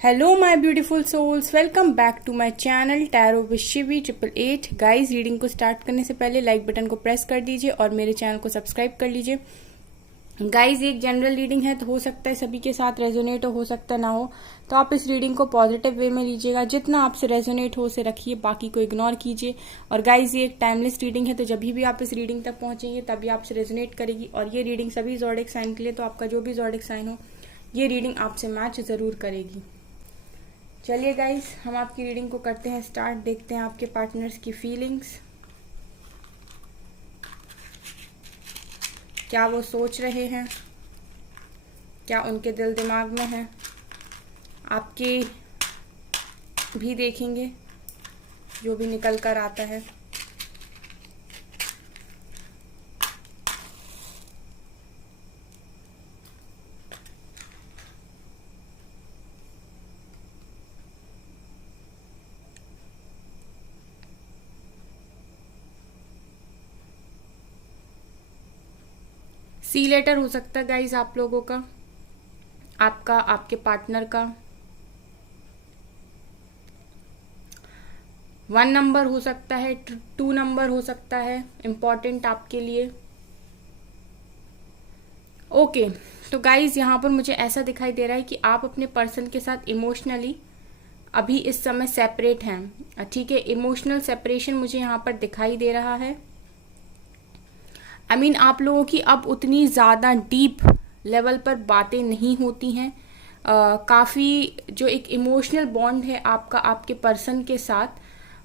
Hello my beautiful souls, welcome back to my channel tarot with Shivi 888। Guys, reading को start करने से पहले like button को press कर दीजिए और मेरे चैनल को सब्सक्राइब कर लीजिए। गाइस, एक जनरल रीडिंग है तो हो सकता है सभी के साथ रेजोनेट हो सकता है ना हो, तो आप इस रीडिंग को पॉजिटिव वे में लीजिएगा। जितना आपसे रेजोनेट हो उसे रखिए, बाकी को इग्नोर कीजिए। और गाइस, ये एक टाइमलेस रीडिंग है, तो जब भी आप इस रीडिंग तक पहुंचेंगे तभी आपसे रेजोनेट करेगी। और ये रीडिंग सभी ज़ोडिएक साइन के लिए, तो आपका जो भी ज़ोडिएक साइन हो ये रीडिंग आपसे मैच जरूर करेगी। चलिए गाइस, हम आपकी रीडिंग को करते हैं स्टार्ट। देखते हैं आपके पार्टनर्स की फीलिंग्स, क्या वो सोच रहे हैं, क्या उनके दिल दिमाग में है। आपके भी देखेंगे जो भी निकल कर आता है। सी लेटर हो सकता है गाइज आप लोगों का, आपका, आपके पार्टनर का। 1 नंबर हो सकता है, 2 नंबर हो सकता है, इम्पॉर्टेंट आपके लिए। ओके, तो गाइज यहाँ पर मुझे ऐसा दिखाई दे रहा है कि आप अपने पर्सन के साथ इमोशनली अभी इस समय सेपरेट हैं। ठीक है, इमोशनल सेपरेशन मुझे यहाँ पर दिखाई दे रहा है। आप लोगों की अब उतनी ज़्यादा डीप लेवल पर बातें नहीं होती हैं। काफ़ी जो एक इमोशनल बॉन्ड है आपका आपके पर्सन के साथ,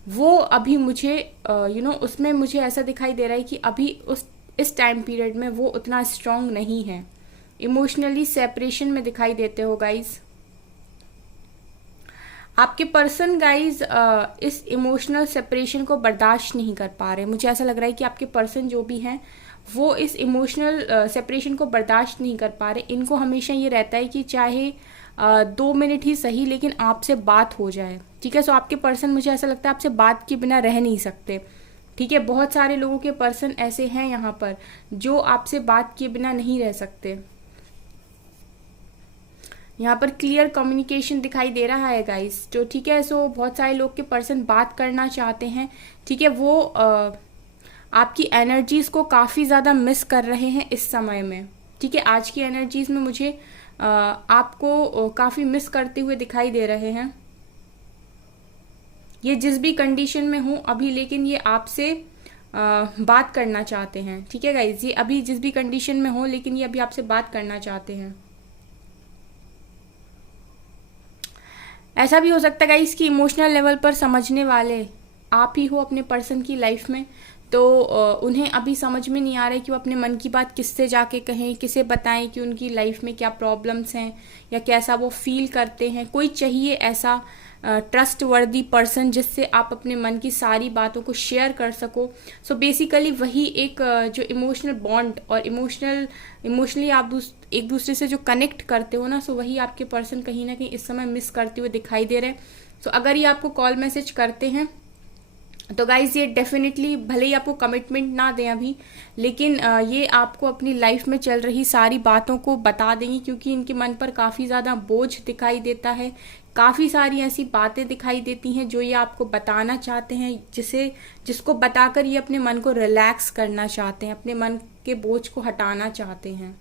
वो अभी मुझे उसमें मुझे ऐसा दिखाई दे रहा है कि अभी इस टाइम पीरियड में वो उतना स्ट्रांग नहीं है। इमोशनली सेपरेशन में दिखाई देते हो गाइज। आपके पर्सन गाइज इस इमोशनल सेपरेशन को बर्दाश्त नहीं कर पा रहे। मुझे ऐसा लग रहा है कि आपके पर्सन जो भी हैं वो इस इमोशनल सेपरेशन को बर्दाश्त नहीं कर पा रहे। इनको हमेशा ये रहता है कि चाहे 2 मिनट ही सही लेकिन आपसे बात हो जाए। ठीक है, सो आपके पर्सन मुझे ऐसा लगता है आपसे बात के बिना रह नहीं सकते। ठीक है, बहुत सारे लोगों के पर्सन ऐसे हैं यहाँ पर जो आपसे बात किए बिना नहीं रह सकते। यहाँ पर क्लियर कम्युनिकेशन दिखाई दे रहा है गाइस। तो ठीक है, सो बहुत सारे लोग के पर्सन बात करना चाहते हैं। ठीक है, वो आपकी एनर्जीज को काफ़ी ज़्यादा मिस कर रहे हैं इस समय में। ठीक है, आज की एनर्जीज में मुझे आपको काफ़ी मिस करते हुए दिखाई दे रहे हैं। ये जिस भी कंडीशन में हो अभी, लेकिन ये आपसे बात करना चाहते हैं। ठीक है गाइज, ये अभी जिस भी कंडीशन में हो लेकिन ये अभी आपसे बात करना चाहते हैं। ऐसा भी हो सकता है गाइस कि इमोशनल लेवल पर समझने वाले आप ही हो अपने पर्सन की लाइफ में। तो उन्हें अभी समझ में नहीं आ रहा है कि वो अपने मन की बात किससे जाके कहें, किसे बताएं कि उनकी लाइफ में क्या प्रॉब्लम्स हैं या कैसा वो फील करते हैं। कोई चाहिए ऐसा ट्रस्ट वर्दी पर्सन जिससे आप अपने मन की सारी बातों को शेयर कर सको। सो बेसिकली वही एक जो इमोशनल बॉन्ड और इमोशनली आप एक दूसरे से जो कनेक्ट करते हो ना, सो वही आपके पर्सन कहीं ना कहीं इस समय मिस करते हुए दिखाई दे रहे हैं। सो अगर ये आपको कॉल मैसेज करते हैं तो गाइज ये डेफिनेटली, भले ही आपको कमिटमेंट ना दें अभी, लेकिन ये आपको अपनी लाइफ में चल रही सारी बातों को बता देंगी, क्योंकि इनके मन पर काफ़ी ज़्यादा बोझ दिखाई देता है। काफ़ी सारी ऐसी बातें दिखाई देती हैं जो ये आपको बताना चाहते हैं, जिसको बताकर ये अपने मन को रिलैक्स करना चाहते हैं, अपने मन के बोझ को हटाना चाहते हैं।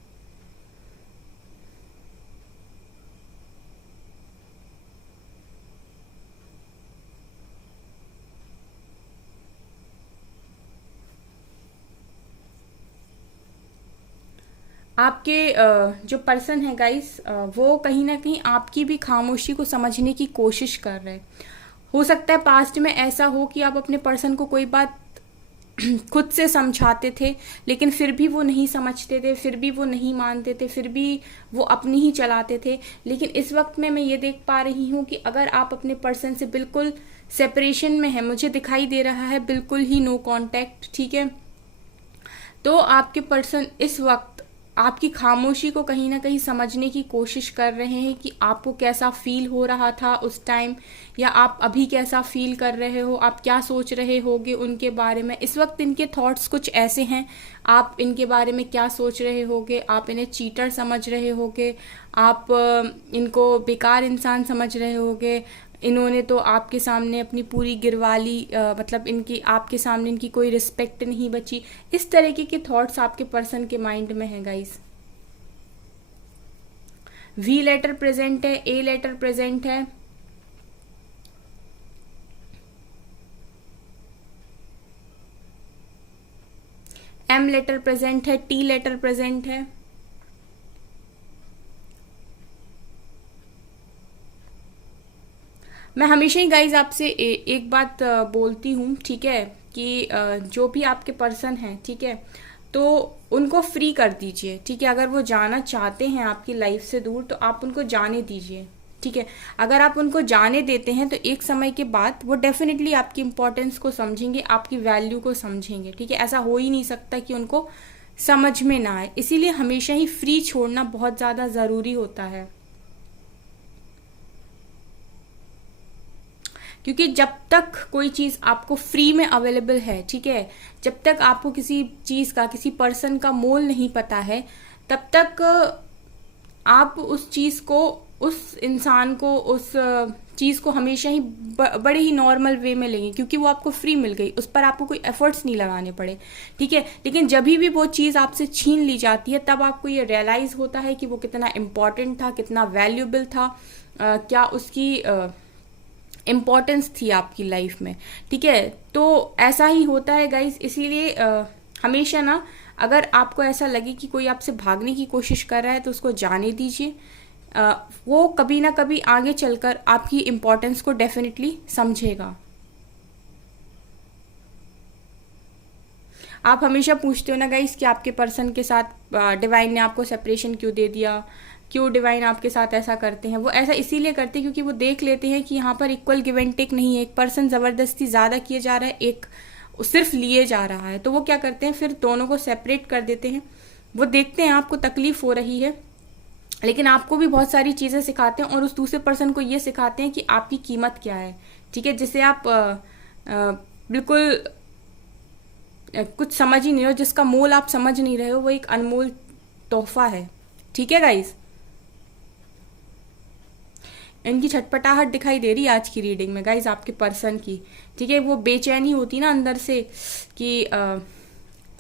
आपके जो पर्सन है गाइस, वो कहीं ना कहीं आपकी भी खामोशी को समझने की कोशिश कर रहे हैं। हो सकता है पास्ट में ऐसा हो कि आप अपने पर्सन को कोई बात खुद से समझाते थे लेकिन फिर भी वो नहीं समझते थे, फिर भी वो नहीं मानते थे, फिर भी वो अपनी ही चलाते थे। लेकिन इस वक्त में मैं ये देख पा रही हूँ कि अगर आप अपने पर्सन से बिल्कुल सेपरेशन में है, मुझे दिखाई दे रहा है बिल्कुल ही नो कांटेक्ट। ठीक है, तो आपके पर्सन इस वक्त आपकी खामोशी को कहीं ना कहीं समझने की कोशिश कर रहे हैं कि आपको कैसा फील हो रहा था उस टाइम, या आप अभी कैसा फील कर रहे हो, आप क्या सोच रहे होगे उनके बारे में। इस वक्त इनके थॉट्स कुछ ऐसे हैं, आप इनके बारे में क्या सोच रहे होगे। आप इन्हें चीटर समझ रहे होगे, आप इनको बेकार इंसान समझ रहे होगे। इन्होंने तो आपके सामने अपनी पूरी गिरवाली, मतलब इनकी आपके सामने इनकी कोई रिस्पेक्ट नहीं बची। इस तरीके के थॉट्स आपके पर्सन के माइंड में हैं गाइस। वी लेटर प्रेजेंट है, ए लेटर प्रेजेंट है, एम लेटर प्रेजेंट है, टी लेटर प्रेजेंट है। मैं हमेशा ही गाइज आपसे एक बात बोलती हूँ, ठीक है, कि जो भी आपके पर्सन हैं, ठीक है, तो उनको फ्री कर दीजिए, ठीक है। अगर वो जाना चाहते हैं आपकी लाइफ से दूर तो आप उनको जाने दीजिए, ठीक है। अगर आप उनको जाने देते हैं तो एक समय के बाद वो डेफिनेटली आपकी इंपॉर्टेंस को समझेंगे, आपकी वैल्यू को समझेंगे, ठीक है। ऐसा हो ही नहीं सकता कि उनको समझ में ना आए, इसीलिए हमेशा ही फ्री छोड़ना बहुत ज़्यादा ज़रूरी होता है। क्योंकि जब तक कोई चीज़ आपको फ्री में अवेलेबल है, ठीक है, जब तक आपको किसी चीज़ का, किसी पर्सन का मोल नहीं पता है, तब तक आप उस चीज़ को, उस इंसान को, उस चीज़ को हमेशा ही बड़े ही नॉर्मल वे में लेंगे, क्योंकि वो आपको फ्री मिल गई, उस पर आपको कोई एफर्ट्स नहीं लगाने पड़े, ठीक है। लेकिन जब भी वो चीज़ आपसे छीन ली जाती है तब आपको ये रियलाइज़ होता है कि वो कितना इम्पॉर्टेंट था, कितना वैल्यूएबल था, क्या उसकी इम्पॉर्टेंस थी आपकी लाइफ में, ठीक है। तो ऐसा ही होता है गाइज, इसीलिए हमेशा ना, अगर आपको ऐसा लगे कि कोई आपसे भागने की कोशिश कर रहा है तो उसको जाने दीजिए। वो कभी ना कभी आगे चलकर आपकी इम्पोर्टेंस को डेफिनेटली समझेगा। आप हमेशा पूछते हो ना गाइस कि आपके पर्सन के साथ डिवाइन ने आपको सेपरेशन क्यों दे दिया, क्यों डिवाइन आपके साथ ऐसा करते हैं। वो ऐसा इसीलिए करते हैं क्योंकि वो देख लेते हैं कि यहाँ पर इक्वल गिव एंड टेक नहीं है, एक पर्सन ज़बरदस्ती ज़्यादा किए जा रहा है, एक सिर्फ लिए जा रहा है। तो वो क्या करते हैं, फिर दोनों को सेपरेट कर देते हैं। वो देखते हैं आपको तकलीफ हो रही है, लेकिन आपको भी बहुत सारी चीज़ें सिखाते हैं और उस दूसरे पर्सन को ये सिखाते हैं कि आपकी कीमत क्या है, ठीक है। जिसे आप बिल्कुल कुछ समझ ही नहीं रहे हो, जिसका मोल आप समझ नहीं रहे हो, वो एक अनमोल तोहफा है, ठीक है गाइज। इनकी छटपटाहट दिखाई दे रही है आज की रीडिंग में गाइज, आपके पर्सन की, ठीक है। वो बेचैनी होती ना अंदर से कि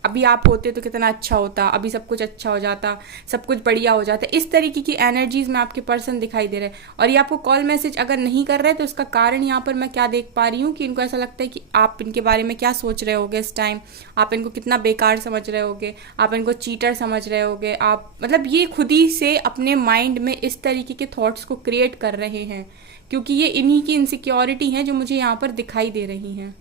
अभी आप होते तो कितना अच्छा होता, अभी सब कुछ अच्छा हो जाता, सब कुछ बढ़िया हो जाता। इस तरीके की एनर्जीज में आपके पर्सन दिखाई दे रहे हैं। और ये आपको कॉल मैसेज अगर नहीं कर रहे तो इसका कारण यहाँ पर मैं क्या देख पा रही हूँ कि इनको ऐसा लगता है कि आप इनके बारे में क्या सोच रहे होगे इस टाइम, आप इनको कितना बेकार समझ रहे होगे, आप इनको चीटर समझ रहे होगे, आप मतलब ये खुद ही से अपने माइंड में इस तरीके के थॉट्स को क्रिएट कर रहे हैं, क्योंकि ये इन्हीं की इनसिक्योरिटी है जो मुझे यहाँ पर दिखाई दे रही हैं।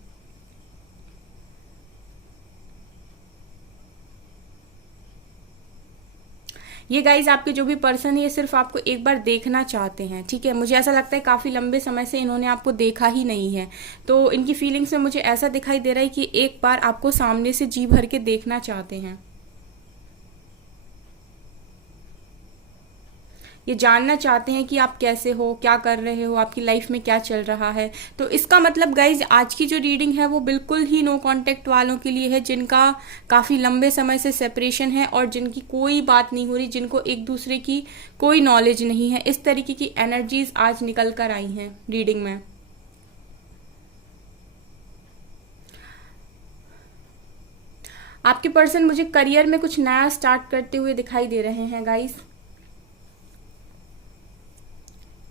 ये गाइज आपके जो भी पर्सन है ये सिर्फ आपको एक बार देखना चाहते हैं, ठीक है। मुझे ऐसा लगता है काफ़ी लंबे समय से इन्होंने आपको देखा ही नहीं है, तो इनकी फीलिंग्स में मुझे ऐसा दिखाई दे रहा है कि एक बार आपको सामने से जी भर के देखना चाहते हैं। ये जानना चाहते हैं कि आप कैसे हो, क्या कर रहे हो, आपकी लाइफ में क्या चल रहा है। तो इसका मतलब गाइज आज की जो रीडिंग है वो बिल्कुल ही नो कांटेक्ट वालों के लिए है, जिनका काफ़ी लंबे समय से सेपरेशन है और जिनकी कोई बात नहीं हो रही, जिनको एक दूसरे की कोई नॉलेज नहीं है। इस तरीके की एनर्जीज आज निकल कर आई हैं रीडिंग में। आपके पर्सन मुझे करियर में कुछ नया स्टार्ट करते हुए दिखाई दे रहे हैं गाइज।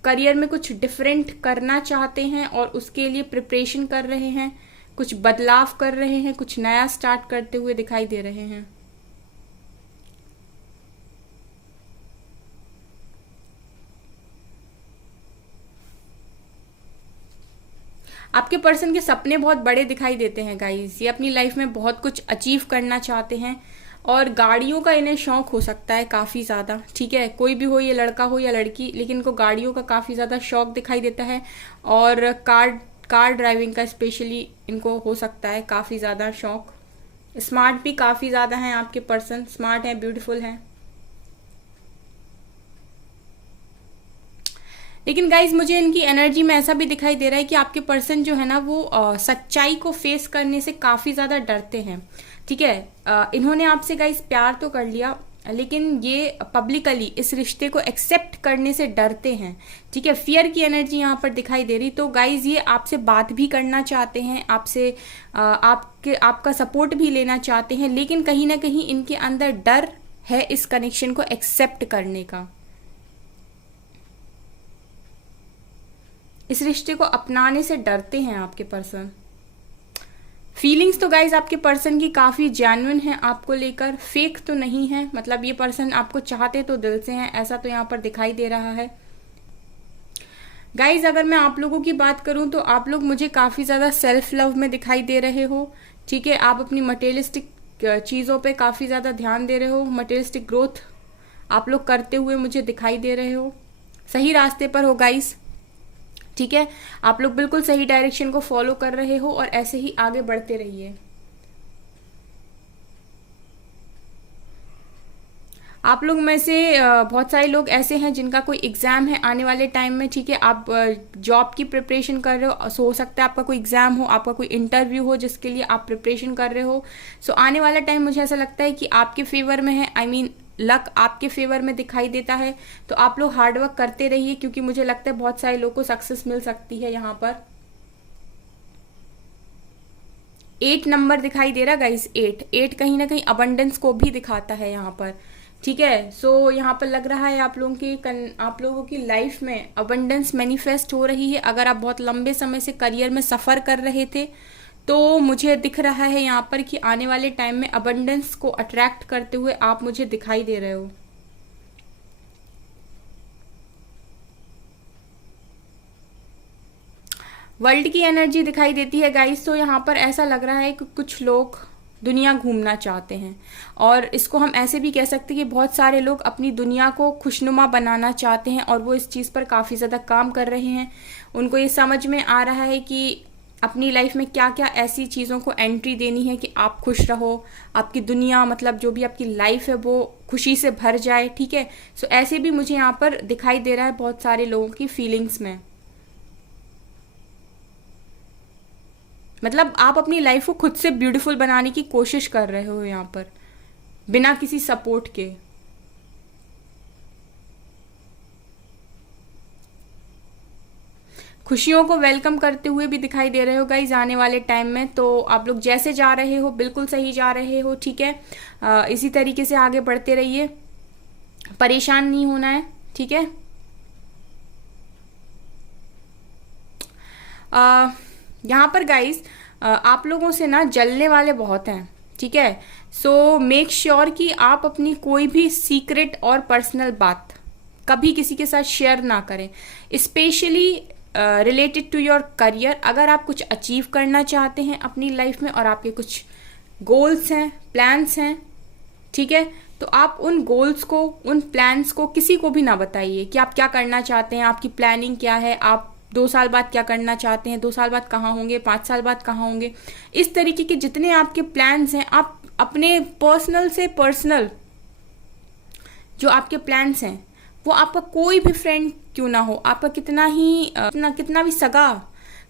करियर में कुछ डिफरेंट करना चाहते हैं और उसके लिए प्रिपरेशन कर रहे हैं, कुछ बदलाव कर रहे हैं, कुछ नया स्टार्ट करते हुए दिखाई दे रहे हैं। आपके पर्सन के सपने बहुत बड़े दिखाई देते हैं गाइस। ये अपनी लाइफ में बहुत कुछ अचीव करना चाहते हैं और गाड़ियों का इन्हें शौक हो सकता है काफ़ी ज़्यादा, ठीक है। कोई भी हो, ये लड़का हो या लड़की, लेकिन इनको गाड़ियों का काफ़ी ज़्यादा शौक दिखाई देता है और कार ड्राइविंग का स्पेशली इनको हो सकता है काफ़ी ज़्यादा शौक। स्मार्ट भी काफ़ी ज़्यादा हैं आपके पर्सन, स्मार्ट हैं, ब्यूटीफुल हैं। लेकिन गाइज मुझे इनकी एनर्जी में ऐसा भी दिखाई दे रहा है कि आपके पर्सन जो है ना वो सच्चाई को फेस करने से काफ़ी ज़्यादा डरते हैं। ठीक है, इन्होंने आपसे गाइज प्यार तो कर लिया, लेकिन ये पब्लिकली इस रिश्ते को एक्सेप्ट करने से डरते हैं। ठीक है, फियर की एनर्जी यहाँ पर दिखाई दे रही। तो गाइज ये आपसे बात भी करना चाहते हैं, आपसे आपका सपोर्ट भी लेना चाहते हैं, लेकिन कहीं ना कहीं इनके अंदर डर है इस कनेक्शन को एक्सेप्ट करने का, इस रिश्ते को अपनाने से डरते हैं आपके पर्सन। फीलिंग्स तो गाइज आपके पर्सन की काफ़ी जेन्युइन है आपको लेकर, फेक तो नहीं है। मतलब ये पर्सन आपको चाहते तो दिल से हैं, ऐसा तो यहाँ पर दिखाई दे रहा है। गाइज अगर मैं आप लोगों की बात करूं तो आप लोग मुझे काफ़ी ज़्यादा सेल्फ लव में दिखाई दे रहे हो। ठीक है, आप अपनी मटेरियलिस्टिक चीज़ों पे काफ़ी ज़्यादा ध्यान दे रहे हो, मटेरियलिस्टिक ग्रोथ आप लोग करते हुए मुझे दिखाई दे रहे हो। सही रास्ते पर हो गाइज। ठीक है, आप लोग बिल्कुल सही डायरेक्शन को फॉलो कर रहे हो और ऐसे ही आगे बढ़ते रहिए। आप लोग में से बहुत सारे लोग ऐसे हैं जिनका कोई एग्ज़ाम है आने वाले टाइम में। ठीक है, आप जॉब की प्रिपरेशन कर रहे हो, सो हो सकता है आपका कोई एग्ज़ाम हो, आपका कोई इंटरव्यू हो जिसके लिए आप प्रिपरेशन कर रहे हो। सो आने वाला टाइम मुझे ऐसा लगता है कि आपके फेवर में है, आई मीन लक आपके फेवर में दिखाई देता है। तो आप लोग हार्डवर्क करते रहिए, क्योंकि मुझे लगता है बहुत सारे लोगों को सक्सेस मिल सकती है यहाँ पर। 8 नंबर दिखाई दे रहा गाइस, 8 कहीं ना कहीं अबंडेंस को भी दिखाता है यहाँ पर। ठीक है, सो यहाँ पर लग रहा है आप लोगों की लाइफ में अबंडेंस मैनिफेस्ट हो रही है। अगर आप बहुत लंबे समय से करियर में सफ़र कर रहे थे तो मुझे दिख रहा है यहाँ पर कि आने वाले टाइम में अबंडेंस को अट्रैक्ट करते हुए आप मुझे दिखाई दे रहे हो। वर्ल्ड की एनर्जी दिखाई देती है गाइस। तो यहाँ पर ऐसा लग रहा है कि कुछ लोग दुनिया घूमना चाहते हैं, और इसको हम ऐसे भी कह सकते हैं कि बहुत सारे लोग अपनी दुनिया को खुशनुमा बनाना चाहते हैं और वो इस चीज़ पर काफ़ी ज़्यादा काम कर रहे हैं। उनको ये समझ में आ रहा है कि अपनी लाइफ में क्या क्या ऐसी चीज़ों को एंट्री देनी है कि आप खुश रहो, आपकी दुनिया मतलब जो भी आपकी लाइफ है वो खुशी से भर जाए। ठीक है, सो ऐसे भी मुझे यहाँ पर दिखाई दे रहा है बहुत सारे लोगों की फीलिंग्स में। मतलब आप अपनी लाइफ को खुद से ब्यूटीफुल बनाने की कोशिश कर रहे हो यहाँ पर, बिना किसी सपोर्ट के। खुशियों को वेलकम करते हुए भी दिखाई दे रहे हो गाइज आने वाले टाइम में। तो आप लोग जैसे जा रहे हो बिल्कुल सही जा रहे हो। ठीक है, इसी तरीके से आगे बढ़ते रहिए, परेशान नहीं होना है। ठीक है, यहाँ पर गाइस आप लोगों से ना जलने वाले बहुत हैं। ठीक है, सो मेक श्योर कि आप अपनी कोई भी सीक्रेट और पर्सनल बात कभी किसी के साथ शेयर ना करें, specially related to your career. अगर आप कुछ अचीव करना चाहते हैं अपनी लाइफ में और आपके कुछ गोल्स हैं, प्लान्स हैं, ठीक है, तो आप उन गोल्स को, उन प्लान्स को किसी को भी ना बताइए कि आप क्या करना चाहते हैं, आपकी प्लानिंग क्या है, आप 2 साल बाद क्या करना चाहते हैं, 2 साल बाद कहाँ होंगे, 5 साल बाद कहाँ होंगे। इस तरीके के जितने आपके प्लान्स हैं आप अपने पर्सनल से पर्सनल जो आपके प्लान्स हैं वो आपका कोई भी फ्रेंड क्यों ना हो, आपका कितना भी सगा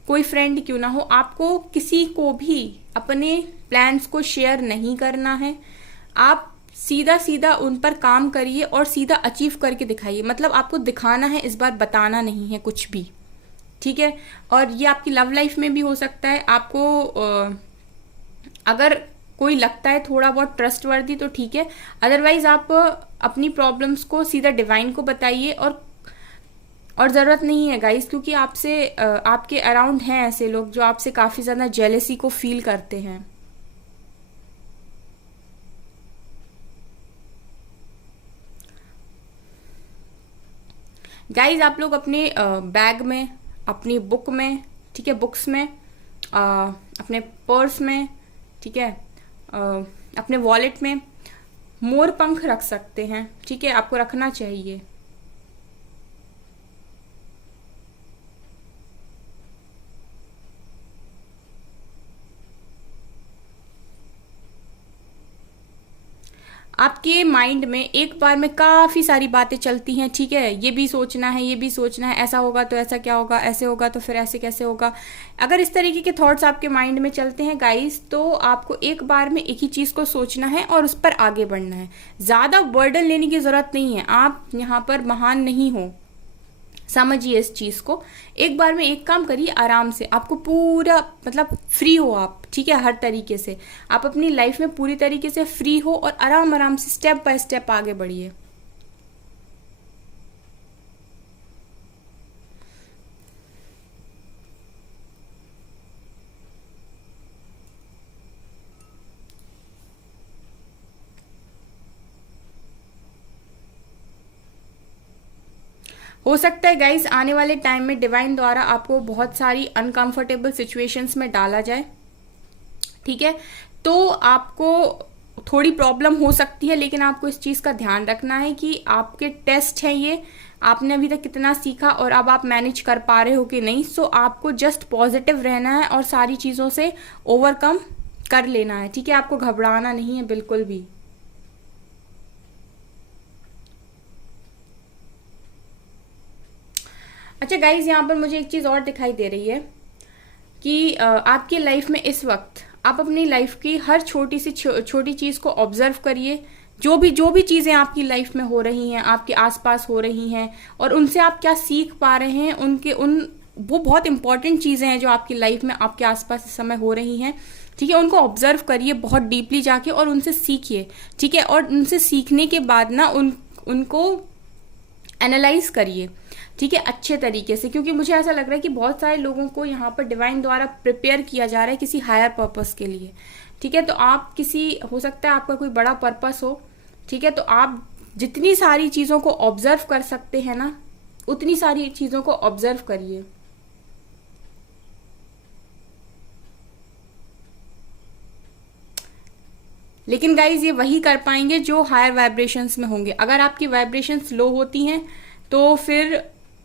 कोई फ्रेंड क्यों ना हो, आपको किसी को भी अपने प्लान्स को शेयर नहीं करना है। आप सीधा सीधा उन पर काम करिए और सीधा अचीव करके दिखाइए। मतलब आपको दिखाना है, इस बार बताना नहीं है कुछ भी। ठीक है, और ये आपकी लव लाइफ में भी हो सकता है। आपको अगर कोई लगता है थोड़ा बहुत ट्रस्टवर्दी तो ठीक है, अदरवाइज आप अपनी प्रॉब्लम्स को सीधा डिवाइन को बताइए। और ज़रूरत नहीं है गाइस, क्योंकि आपसे आपके अराउंड हैं ऐसे लोग जो आपसे काफ़ी ज़्यादा जेलेसी को फील करते हैं। गाइज आप लोग अपने बैग में, अपनी बुक में, ठीक है, बुक्स में, अपने पर्स में, ठीक है, अपने वॉलेट में मोर पंख रख सकते हैं। ठीक है, आपको रखना चाहिए। आपके माइंड में एक बार में काफ़ी सारी बातें चलती हैं, ठीक है, ये भी सोचना है, ये भी सोचना है, ऐसा होगा तो ऐसा क्या होगा, ऐसे होगा तो फिर ऐसे कैसे होगा। अगर इस तरीके के थॉट्स आपके माइंड में चलते हैं गाइस, तो आपको एक बार में एक ही चीज़ को सोचना है और उस पर आगे बढ़ना है। ज़्यादा बर्डन लेने की ज़रूरत नहीं है, आप यहाँ पर महान नहीं हो, समझिए इस चीज़ को। एक बार में एक काम करिए आराम से, आपको पूरा मतलब फ्री हो आप, ठीक है, हर तरीके से आप अपनी लाइफ में पूरी तरीके से फ्री हो और आराम आराम से स्टेप बाय स्टेप आगे बढ़िए। हो सकता है गाइस आने वाले टाइम में डिवाइन द्वारा आपको बहुत सारी अनकंफर्टेबल सिचुएशंस में डाला जाए, ठीक है, तो आपको थोड़ी प्रॉब्लम हो सकती है, लेकिन आपको इस चीज़ का ध्यान रखना है कि आपके टेस्ट हैं ये, आपने अभी तक कितना सीखा और अब आप मैनेज कर पा रहे हो कि नहीं। सो आपको जस्ट पॉजिटिव रहना है और सारी चीज़ों से ओवरकम कर लेना है, ठीक है, आपको घबराना नहीं है बिल्कुल भी। अच्छा गाइज, यहाँ पर मुझे एक चीज़ और दिखाई दे रही है कि आपकी लाइफ में इस वक्त आप अपनी लाइफ की हर छोटी सी छोटी चीज़ को ऑब्जर्व करिए। जो भी चीज़ें आपकी लाइफ में हो रही हैं, आपके आसपास हो रही हैं, और उनसे आप क्या सीख पा रहे हैं, उनके उन वो बहुत इंपॉर्टेंट चीज़ें हैं जो आपकी लाइफ में आपके आसपास इस समय हो रही हैं, ठीक है, उनको ऑब्जर्व करिए बहुत डीपली जाके और उनसे सीखिए, ठीक है, और उनसे सीखने के बाद ना उनको एनालाइज करिए, ठीक है, अच्छे तरीके से, क्योंकि मुझे ऐसा लग रहा है कि बहुत सारे लोगों को यहाँ पर डिवाइन द्वारा प्रिपेयर किया जा रहा है किसी हायर पर्पस के लिए, ठीक है, तो आप किसी, हो सकता है आपका कोई बड़ा पर्पस हो, ठीक है, तो आप जितनी सारी चीज़ों को ऑब्जर्व कर सकते हैं ना, उतनी सारी चीज़ों को ऑब्जर्व करिए। लेकिन गाइज ये वही कर पाएंगे जो हायर वाइब्रेशंस में होंगे। अगर आपकी वाइब्रेशंस लो होती हैं तो फिर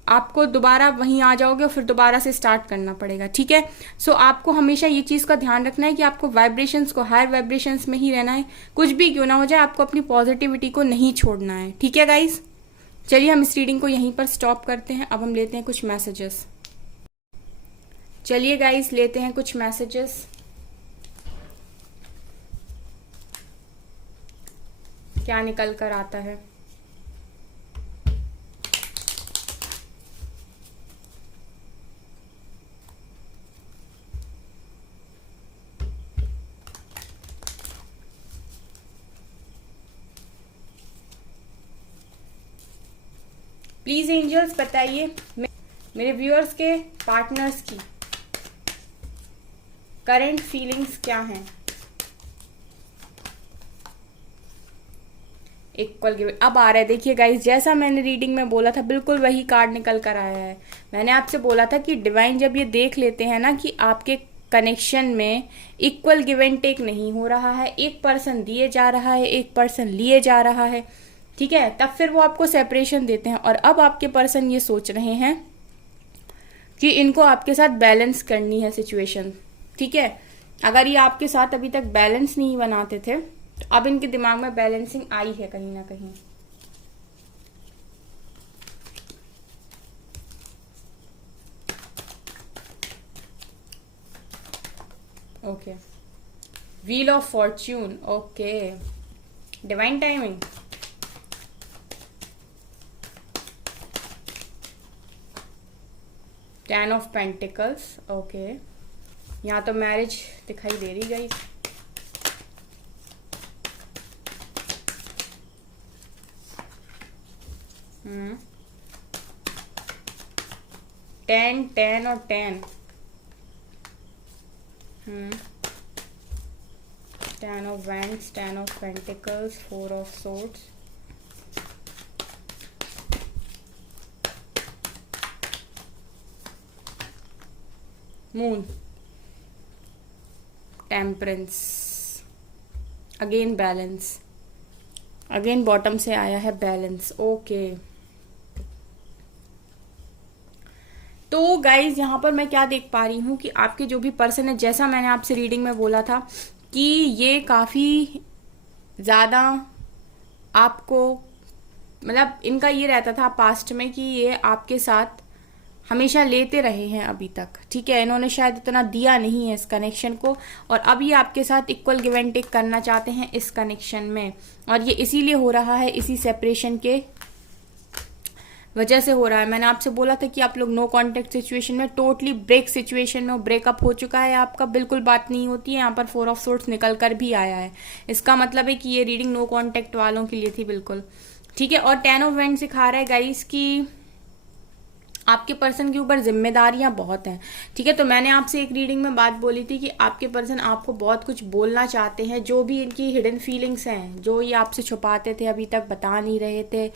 आपको दोबारा वहीं आ जाओगे और फिर दोबारा से स्टार्ट करना पड़ेगा, ठीक है। सो आपको हमेशा ये चीज़ का ध्यान रखना है कि आपको वाइब्रेशंस को, हायर वाइब्रेशंस में ही रहना है, कुछ भी क्यों ना हो जाए, आपको अपनी पॉजिटिविटी को नहीं छोड़ना है, ठीक है गाइज। चलिए हम इस रीडिंग को यहीं पर स्टॉप करते हैं। अब हम लेते हैं कुछ मैसेजेस। चलिए गाइज लेते हैं कुछ मैसेजेस। क्या निकल कर आता है। प्लीज एंजल्स बताइए मेरे व्यूअर्स के पार्टनर्स की करंट फीलिंग्स क्या हैं। इक्वल गिवन अब आ रहा है। देखिए गाइस, जैसा मैंने रीडिंग में बोला था बिल्कुल वही कार्ड निकल कर आया है। मैंने आपसे बोला था कि डिवाइन जब ये देख लेते हैं ना कि आपके कनेक्शन में इक्वल गिव एंड टेक नहीं हो रहा है, एक पर्सन दिए जा रहा है, एक पर्सन लिए जा रहा है, ठीक है, तब फिर वो आपको सेपरेशन देते हैं। और अब आपके पर्सन ये सोच रहे हैं कि इनको आपके साथ बैलेंस करनी है सिचुएशन, ठीक है। अगर ये आपके साथ अभी तक बैलेंस नहीं बनाते थे तो अब इनके दिमाग में बैलेंसिंग आई है कहीं ना कहीं। Okay, wheel of Fortune, okay, divine timing, ten of pentacles, okay, यहाँ तो मैरिज दिखाई दे रही गई। टेन, टेन और ten, ten of wands, ten of pentacles, four of swords, moon, temperance, again balance, again bottom से आया है बैलेंस, ओके। तो गाइज यहाँ पर मैं क्या देख पा रही हूँ कि आपके जो भी पर्सन है, जैसा मैंने आपसे रीडिंग में बोला था कि ये काफ़ी ज़्यादा आपको, मतलब इनका ये रहता था पास्ट में कि ये आपके साथ हमेशा लेते रहे हैं अभी तक, ठीक है। इन्होंने शायद इतना दिया नहीं है इस कनेक्शन को, और अब ये आपके साथ इक्वल गिव एंड टेक करना चाहते हैं इस कनेक्शन में। और ये इसीलिए हो रहा है, इसी सेपरेशन के वजह से हो रहा है। मैंने आपसे बोला था कि आप लोग नो कांटेक्ट सिचुएशन में, टोटली ब्रेक सिचुएशन में, ब्रेकअप हो चुका है आपका, बिल्कुल बात नहीं होती है। यहाँ पर 4 ऑफ सोर्ड्स निकल कर भी आया है। इसका मतलब है कि ये रीडिंग नो कांटेक्ट वालों के लिए थी, बिल्कुल ठीक है। और 10 ऑफ वेंट सिखा रहा है गाइस कि आपके पर्सन के ऊपर जिम्मेदारियां बहुत हैं, ठीक है। तो मैंने आपसे एक रीडिंग में बात बोली थी कि आपके पर्सन आपको बहुत कुछ बोलना चाहते हैं, जो भी इनकी हिडन फीलिंग्स हैं, जो ये आपसे छुपाते थे, अभी तक बता नहीं रहे थे,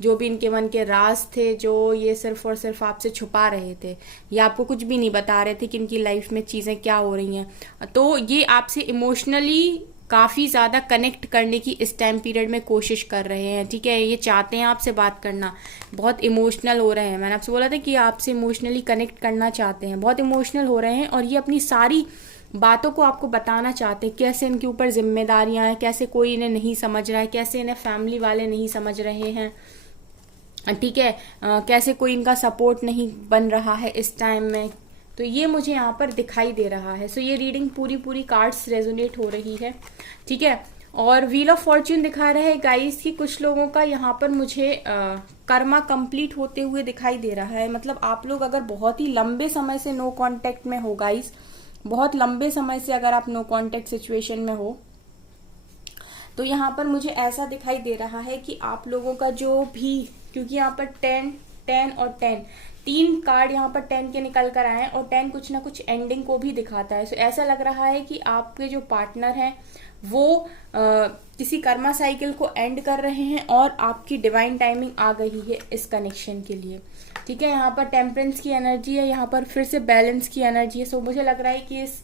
जो भी इनके मन के राज थे, जो ये सिर्फ और सिर्फ आपसे छुपा रहे थे, ये आपको कुछ भी नहीं बता रहे थे कि इनकी लाइफ में चीज़ें क्या हो रही हैं। तो ये आपसे इमोशनली काफ़ी ज़्यादा कनेक्ट करने की इस टाइम पीरियड में कोशिश कर रहे हैं, ठीक है। ये चाहते हैं आपसे बात करना, बहुत इमोशनल हो रहे हैं। मैंने आपसे बोला था कि आपसे इमोशनली कनेक्ट करना चाहते हैं, बहुत इमोशनल हो रहे हैं, और ये अपनी सारी बातों को आपको बताना चाहते हैं। कैसे इनके ऊपर जिम्मेदारियां हैं, कैसे कोई इन्हें नहीं समझ रहा है, कैसे इन्हें फैमिली वाले नहीं समझ रहे हैं, ठीक है। कैसे कोई इनका सपोर्ट नहीं बन रहा है इस टाइम में। तो ये मुझे यहाँ पर दिखाई दे रहा है। सो ये रीडिंग पूरी कार्ड्स रेजोनेट हो रही है, ठीक है। और व्हील ऑफ फॉर्च्यून दिखा रहा है गाइस कि कुछ लोगों का यहाँ पर मुझे कर्मा कंप्लीट होते हुए दिखाई दे रहा है। मतलब आप लोग अगर बहुत ही लंबे समय से नो कांटेक्ट में हो गाइस, बहुत लंबे समय से अगर आप नो कांटेक्ट सिचुएशन में हो, तो यहाँ पर मुझे ऐसा दिखाई दे रहा है कि आप लोगों का जो भी, क्योंकि यहाँ पर 10 और 10 तीन कार्ड यहाँ पर 10 के निकल कर आए हैं, और 10 कुछ ना कुछ एंडिंग को भी दिखाता है। सो ऐसा लग रहा है कि आपके जो पार्टनर हैं वो किसी कर्मा साइकिल को एंड कर रहे हैं, और आपकी डिवाइन टाइमिंग आ गई है इस कनेक्शन के लिए, ठीक है। यहाँ पर टेम्परेंस की एनर्जी है, यहाँ पर फिर से बैलेंस की एनर्जी है। सो मुझे लग रहा है कि इस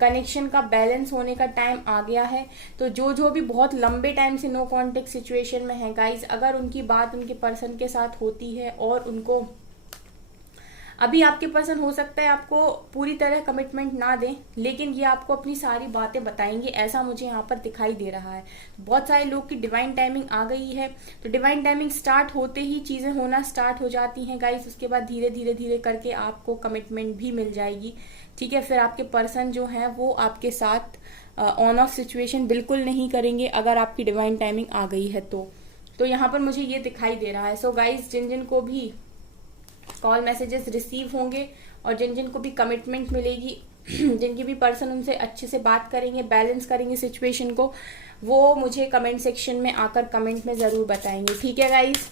कनेक्शन का बैलेंस होने का टाइम आ गया है। तो जो भी बहुत लंबे टाइम से नो कांटेक्ट सिचुएशन में है गाइज, अगर उनकी बात उनके पर्सन के साथ होती है, और उनको अभी आपके पर्सन हो सकता है आपको पूरी तरह कमिटमेंट ना दें, लेकिन ये आपको अपनी सारी बातें बताएंगे, ऐसा मुझे यहाँ पर दिखाई दे रहा है। बहुत सारे लोग की डिवाइन टाइमिंग आ गई है। तो डिवाइन टाइमिंग स्टार्ट होते ही चीज़ें होना स्टार्ट हो जाती हैं गाइस। उसके बाद धीरे धीरे करके आपको कमिटमेंट भी मिल जाएगी, ठीक है। फिर आपके पर्सन जो है वो आपके साथ ऑन ऑफ सिचुएशन बिल्कुल नहीं करेंगे, अगर आपकी डिवाइन टाइमिंग आ गई है तो यहाँ पर मुझे ये दिखाई दे रहा है। सो गाइस, जिन को भी कॉल मैसेजेस रिसीव होंगे, और जिन को भी कमिटमेंट मिलेगी, जिनकी भी पर्सन उनसे अच्छे से बात करेंगे, बैलेंस करेंगे सिचुएशन को, वो मुझे कमेंट सेक्शन में आकर कमेंट में ज़रूर बताएंगे, ठीक है guys.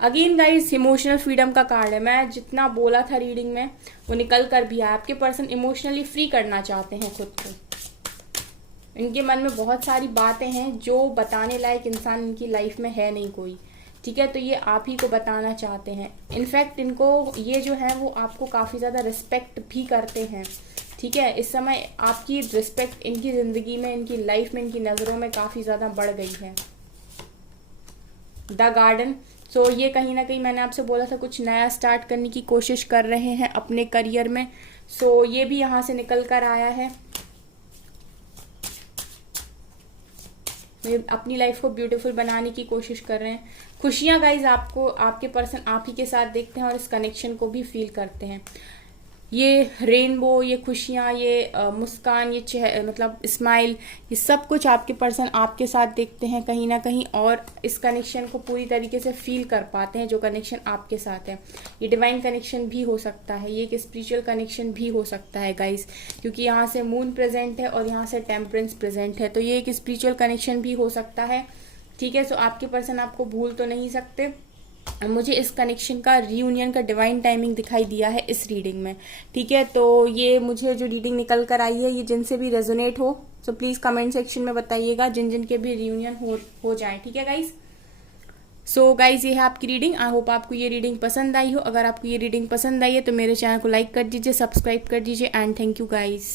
Again guys, emotional freedom का कार्ड है। मैं जितना बोला था रीडिंग में वो निकल कर भी आया। आपके पर्सन इमोशनली फ्री करना चाहते हैं खुद को। इनके मन में बहुत सारी बातें हैं जो बताने लायक इंसान इनकी लाइफ में है नहीं कोई, ठीक है। तो ये आप ही को बताना चाहते हैं। इनफैक्ट इनको ये जो है वो आपको काफ़ी ज़्यादा रिस्पेक्ट भी करते हैं, ठीक है। इस समय आपकी रिस्पेक्ट इनकी ज़िंदगी में, इनकी लाइफ में, इनकी नज़रों में काफ़ी ज़्यादा बढ़ गई है। The garden. सो ये कहीं ना कहीं मैंने आपसे बोला था कुछ नया स्टार्ट करने की कोशिश कर रहे हैं अपने करियर में। सो ये भी यहाँ से निकल कर आया है। अपनी लाइफ को ब्यूटीफुल बनाने की कोशिश कर रहे हैं। खुशियाँ गाइज आपको, आपके पर्सन आप ही के साथ देखते हैं, और इस कनेक्शन को भी फील करते हैं। ये रेनबो, ये खुशियाँ, ये मुस्कान, ये मतलब स्माइल, ये सब कुछ आपके पर्सन आपके साथ देखते हैं कहीं ना कहीं, और इस कनेक्शन को पूरी तरीके से फील कर पाते हैं जो कनेक्शन आपके साथ है। ये डिवाइन कनेक्शन भी हो सकता है, ये एक स्पिरिचुअल कनेक्शन भी हो सकता है गाइस, क्योंकि यहाँ से मून प्रेजेंट है और यहाँ से टेम्परेंस प्रेजेंट है। तो ये एक स्पिरिचुअल कनेक्शन भी हो सकता है, ठीक है। सो आपके पर्सन आपको भूल तो नहीं सकते। मुझे इस कनेक्शन का रीयूनियन का डिवाइन टाइमिंग दिखाई दिया है इस रीडिंग में, ठीक है। तो ये मुझे जो रीडिंग निकल कर आई है, ये जिनसे भी रेजोनेट हो, सो प्लीज़ कमेंट सेक्शन में बताइएगा, जिन के भी रीयूनियन हो जाए, ठीक है गाइस। सो गाइज, ये है आपकी रीडिंग। आई होप आपको ये रीडिंग पसंद आई हो। अगर आपको ये रीडिंग पसंद आई है तो मेरे चैनल को लाइक कर दीजिए, सब्सक्राइब कर दीजिए, एंड थैंक यू गाइज।